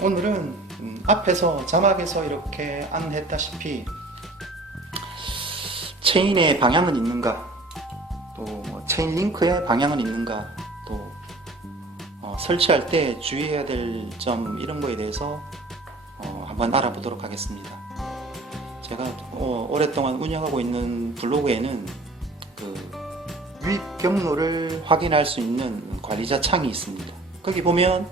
오늘은 앞에서 자막에서 이렇게 안했다시피 체인의 방향은 있는가, 또 체인 링크의 방향은 있는가, 또 설치할 때 주의해야 될 점, 이런 거에 대해서 한번 알아보도록 하겠습니다. 제가 오랫동안 운영하고 있는 블로그에는 그 유입 경로를 확인할 수 있는 관리자 창이 있습니다. 거기 보면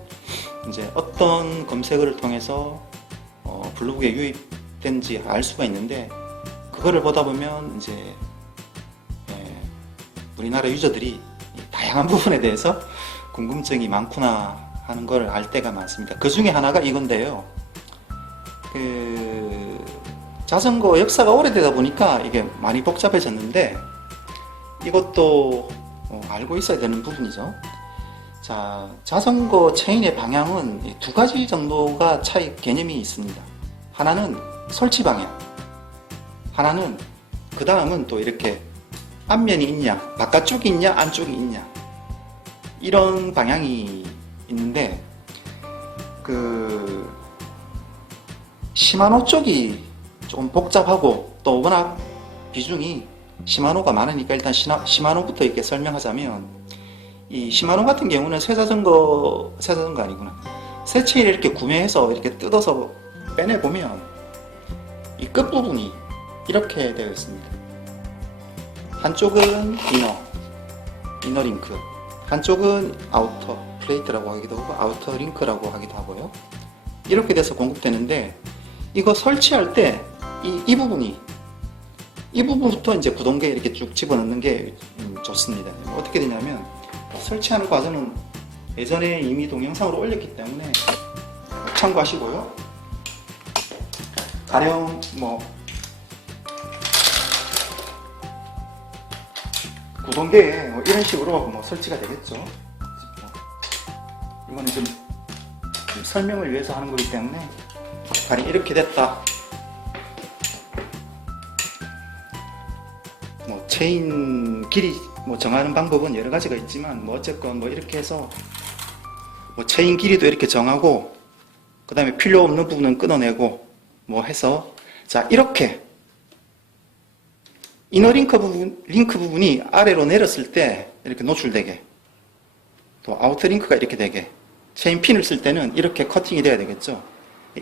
이제 어떤 검색어를 통해서 블로그에 유입된지 알 수가 있는데, 그거를 보다 보면 이제 우리나라 유저들이 다양한 부분에 대해서 궁금증이 많구나 하는 걸 알 때가 많습니다. 그 중에 하나가 이건데요. 자전거 역사가 오래되다 보니까 이게 많이 복잡해졌는데, 이것도 알고 있어야 되는 부분이죠. 자, 자전거 체인의 방향은 두 가지 정도가 개념이 있습니다. 하나는 설치 방향, 하나는 그 다음은 또 이렇게 앞면이 있냐, 바깥쪽이 있냐, 안쪽이 있냐, 이런 방향이 있는데, 시마노 쪽이 조금 복잡하고 또 워낙 비중이 시마노가 많으니까 일단 시마노부터 이렇게 설명하자면, 이 시마노 같은 경우는 새 자전거 아니구나. 새 체인을 이렇게 구매해서 이렇게 뜯어서 빼내보면 이 끝부분이 이렇게 되어 있습니다. 한쪽은 이너 링크, 한쪽은 아우터 플레이트라고 하기도 하고 아우터 링크라고 하기도 하고요. 이렇게 돼서 공급되는데, 이거 설치할 때 이 부분부터 이제 구동계에 이렇게 쭉 집어넣는 게 좋습니다. 어떻게 되냐면, 설치하는 과정은 예전에 이미 동영상으로 올렸기 때문에 참고하시고요. 가령 구동계에 이런 식으로 설치가 되겠죠. 이거는 좀 설명을 위해서 하는 거기 때문에, 가령 이렇게 됐다. 체인 길이 정하는 방법은 여러 가지가 있지만, 어쨌건 이렇게 해서 체인 길이도 이렇게 정하고, 그 다음에 필요 없는 부분은 끊어내고 해서, 자, 이렇게 이너 링크 부분이 아래로 내렸을 때 이렇게 노출되게, 또 아우터 링크가 이렇게 되게, 체인 핀을 쓸 때는 이렇게 커팅이 돼야 되겠죠.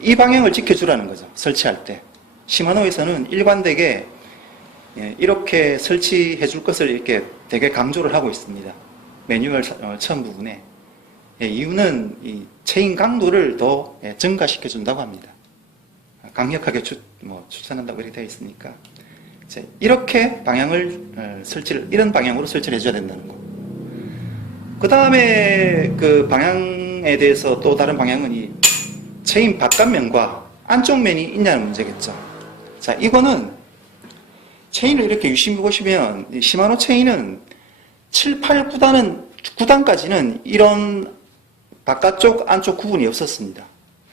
이 방향을 지켜주라는 거죠. 설치할 때 시마노에서는 일관되게 이렇게 설치해 줄 것을 이렇게 되게 강조를 하고 있습니다. 매뉴얼 처음 부분에. 이유는 이 체인 강도를 더 증가시켜 준다고 합니다. 강력하게 추천한다고 이렇게 되어 있으니까, 이렇게 방향을 이런 방향으로 설치를 해줘야 된다는 거. 그 다음에 그 방향에 대해서 또 다른 방향은 이 체인 바깥면과 안쪽 면이 있냐는 문제겠죠. 자, 이거는 체인을 이렇게 유심히 보시면, 시마노 체인은 7, 8, 9단까지는 이런 바깥쪽, 안쪽 구분이 없었습니다.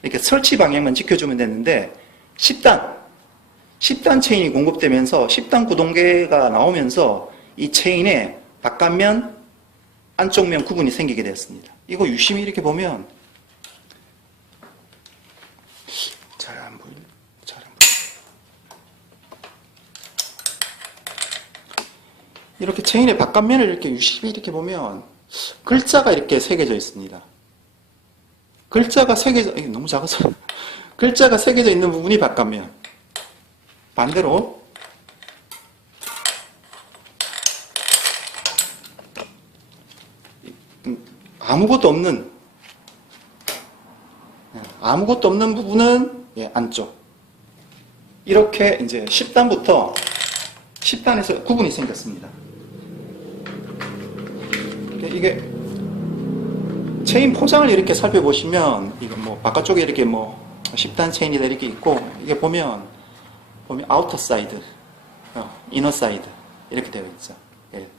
이렇게 설치 방향만 지켜주면 됐는데, 10단 체인이 공급되면서 10단 구동계가 나오면서 이 체인의 바깥면, 안쪽면 구분이 생기게 되었습니다. 이거 유심히 이렇게 보면 잘 안 보이네. 이렇게 체인의 바깥면을 이렇게 유심히 이렇게 보면 글자가 이렇게 새겨져 있습니다. 이게 너무 작아서. 글자가 새겨져 있는 부분이 바깥면. 반대로 아무것도 없는 부분은 안쪽. 이렇게 이제 10단에서 구분이 생겼습니다. 이게 체인 포장을 이렇게 살펴보시면, 이거 바깥쪽에 이렇게 10단 체인이 이렇게 있고, 이게 보면 아우터 사이드, 이너 사이드 이렇게 되어 있죠.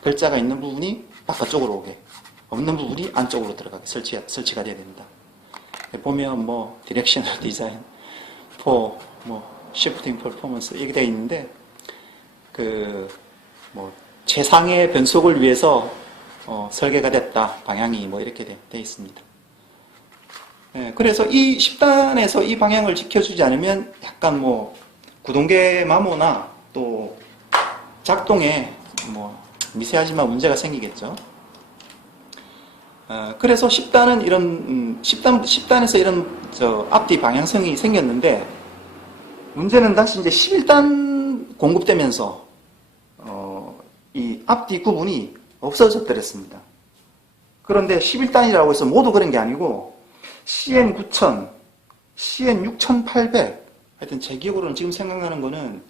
글자가 있는 부분이 바깥쪽으로 오게, 없는 부분이 안쪽으로 들어가게 설치가 되어야 됩니다. 보면 디렉셔널 디자인, 시프팅 퍼포먼스 이렇게 되어 있는데, 최상의 변속을 위해서 설계가 됐다, 방향이 이렇게 되어 있습니다. 예, 그래서 이 10단에서 이 방향을 지켜주지 않으면 약간 뭐 구동계 마모나 또 작동에 뭐 미세하지만 문제가 생기겠죠. 그래서 10단은 이런 10단에서 이런 앞뒤 방향성이 생겼는데, 문제는 다시 이제 11단 공급되면서 이 앞뒤 구분이 없어졌더랬습니다. 그런데 11단이라고 해서 모두 그런 게 아니고 CN9000, CN6800, 하여튼 제 기억으로는 지금 생각나는 거는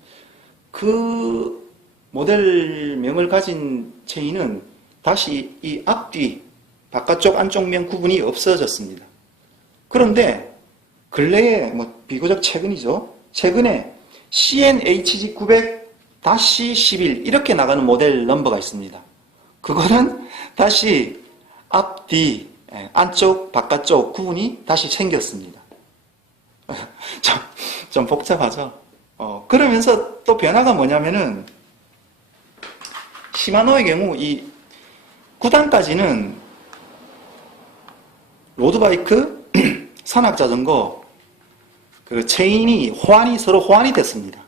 그 모델명을 가진 체인은 다시 이 앞뒤 바깥쪽 안쪽면 구분이 없어졌습니다. 그런데 근래에 뭐 비교적 최근이죠. 최근에 CNHG900-11 이렇게 나가는 모델 넘버가 있습니다. 그거는 다시 앞뒤 안쪽 바깥쪽 구분이 다시 생겼습니다. 좀 복잡하죠. 그러면서 또 변화가 뭐냐면은 시마노의 경우 이 9단까지는 로드바이크, 산악자전거 그 체인이 서로 호환이 됐습니다.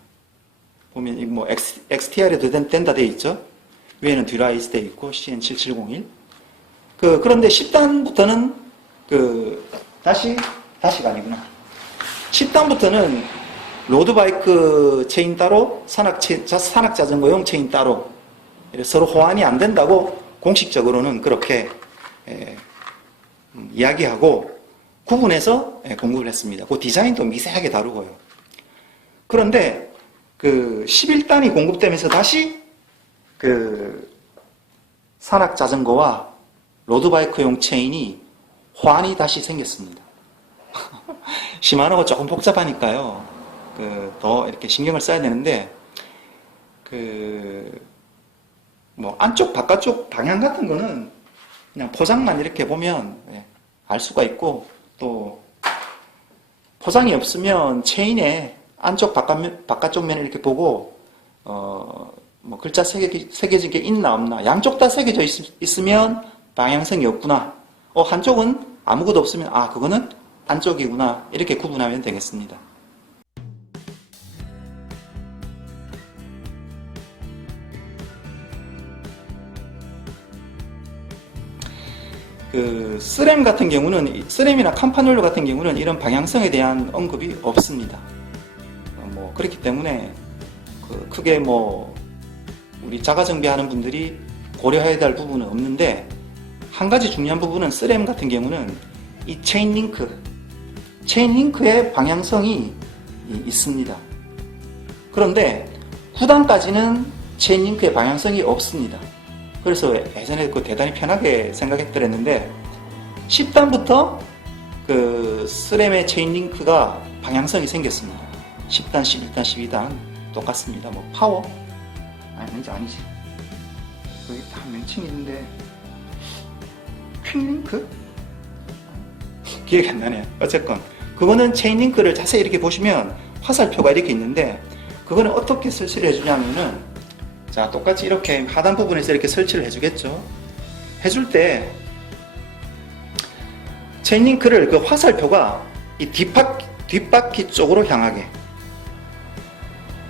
보면 뭐 XTR에도 된다 되어 있죠. 위에는 듀라이스 되어 있고 CN7701. 그런데 10단부터는 다시가 아니구나. 10단부터는 로드바이크 체인 따로, 산악자전거용 체인 따로 서로 호환이 안 된다고 공식적으로는 그렇게 이야기하고 구분해서 공급을 했습니다. 그 디자인도 미세하게 다루고요. 그런데 11단이 공급되면서 다시 산악자전거와 로드바이크용 체인이 호환이 다시 생겼습니다. 시마노가 조금 복잡하니까요. 더 이렇게 신경을 써야 되는데, 뭐 안쪽 바깥쪽 방향 같은 거는 그냥 포장만 이렇게 보면 알 수가 있고, 또 포장이 없으면 체인에 안쪽 바깥쪽 면을 이렇게 보고 뭐 글자 새겨진 게 있나 없나, 양쪽 다 새겨져 있으면 방향성이 없구나, 한쪽은 아무것도 없으면 그거는 안쪽이구나, 이렇게 구분하면 되겠습니다. 스램 같은 경우는, 스램이나 캄파놀로 같은 경우는 이런 방향성에 대한 언급이 없습니다. 그렇기 때문에 크게 우리 자가정비하는 분들이 고려해야 될 부분은 없는데, 한 가지 중요한 부분은 스램 같은 경우는 이 체인링크의 방향성이 있습니다. 그런데 9단까지는 체인링크의 방향성이 없습니다. 그래서 예전에 대단히 편하게 생각했더랬는데, 10단부터 스램의 체인링크가 방향성이 생겼습니다. 10단, 11단, 12단 똑같습니다. 파워? 아니지. 거기 다 명칭이 있는데, 퀵링크? 기억이 안 나네요. 어쨌건 그거는 체인링크를 자세히 이렇게 보시면 화살표가 이렇게 있는데, 그거는 어떻게 설치를 해주냐면은, 자, 똑같이 이렇게 하단 부분에서 이렇게 설치를 해주겠죠. 해줄 때 체인링크를 화살표가 이 뒷바퀴 쪽으로 향하게,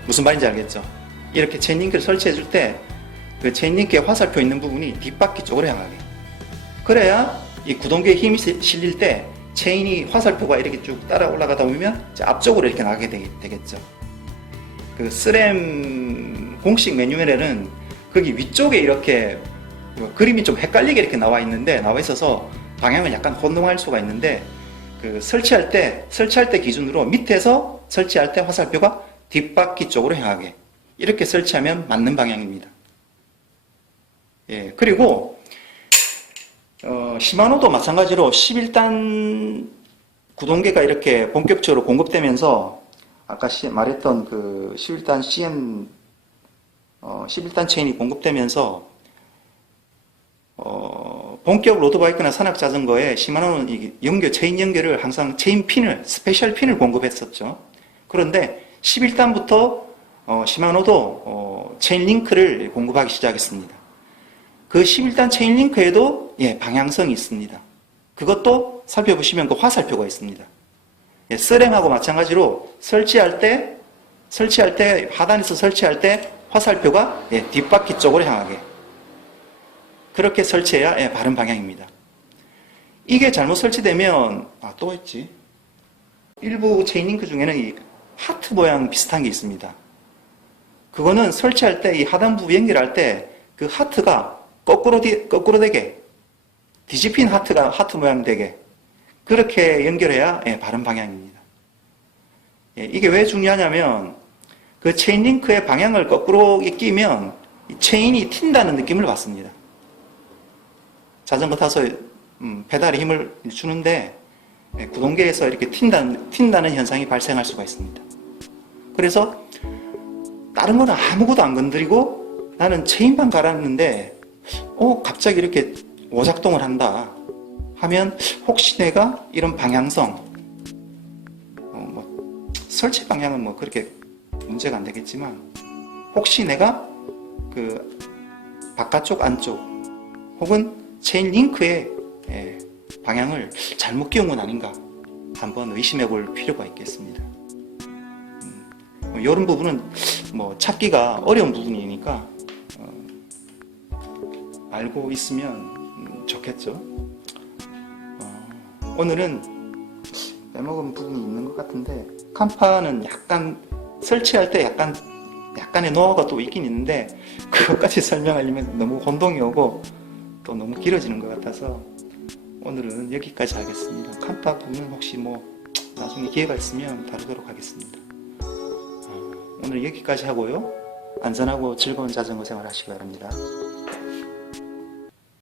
무슨 말인지 알겠죠? 이렇게 체인링크를 설치해줄 때 체인링크에 화살표 있는 부분이 뒷바퀴 쪽으로 향하게, 그래야 이 구동계에 힘이 실릴 때 체인이 화살표가 이렇게 쭉 따라 올라가다 보면 앞쪽으로 이렇게 나가게 되겠죠. 스램 공식 매뉴얼에는 거기 위쪽에 이렇게 그림이 좀 헷갈리게 이렇게 나와 있어서 방향을 약간 혼동할 수가 있는데, 설치할 때 기준으로 밑에서 설치할 때 화살표가 뒷바퀴 쪽으로 향하게 이렇게 설치하면 맞는 방향입니다. 그리고 시마노도 마찬가지로 11단 구동계가 이렇게 본격적으로 공급되면서, 아까 말했던 11단 11단 체인이 공급되면서 본격 로드바이크나 산악자전거에 시마노는 체인 연결을 항상 스페셜 핀을 공급했었죠. 그런데 11단부터 시마노도 체인 링크를 공급하기 시작했습니다. 그 11단 체인 링크에도 방향성이 있습니다. 그것도 살펴보시면 그 화살표가 있습니다. 예, 쓰랭하고 마찬가지로 설치할 때 하단에서 설치할 때 화살표가 예, 뒷바퀴 쪽으로 향하게 그렇게 설치해야 예, 바른 방향입니다. 이게 잘못 설치되면 또 있지. 일부 체인링크 중에는 이 하트 모양 비슷한 게 있습니다. 그거는 설치할 때 이 하단부 연결할 때 그 하트가 거꾸로 되게 뒤집힌 하트가 하트 모양 되게 그렇게 연결해야 예, 바른 방향입니다. 예, 이게 왜 중요하냐면 그 체인 링크의 방향을 거꾸로 끼면 이 체인이 튄다는 느낌을 받습니다. 자전거 타서 페달에 힘을 주는데 예, 구동계에서 이렇게 튄다는 현상이 발생할 수가 있습니다. 그래서 다른 거는 아무것도 안 건드리고 나는 체인만 갈았는데 갑자기 이렇게 오작동을 한다 하면 혹시 내가 이런 방향성 설치 방향은 뭐 그렇게 문제가 안 되겠지만 혹시 내가 그 바깥쪽 안쪽 혹은 체인 링크의 방향을 잘못 끼운 건 아닌가 한번 의심해 볼 필요가 있겠습니다. 이런 부분은 뭐 찾기가 어려운 부분이니까 알고 있으면 좋겠죠. 오늘은 빼먹은 부분이 있는 것 같은데 칸파는 약간 설치할 때 약간의 노하우가 또 있긴 있는데 그것까지 설명하려면 너무 혼동이 오고 또 너무 길어지는 것 같아서 오늘은 여기까지 하겠습니다. 칸파 부분은 혹시 뭐 나중에 기회가 있으면 다루도록 하겠습니다. 오늘 여기까지 하고요. 안전하고 즐거운 자전거 생활 하시기 바랍니다.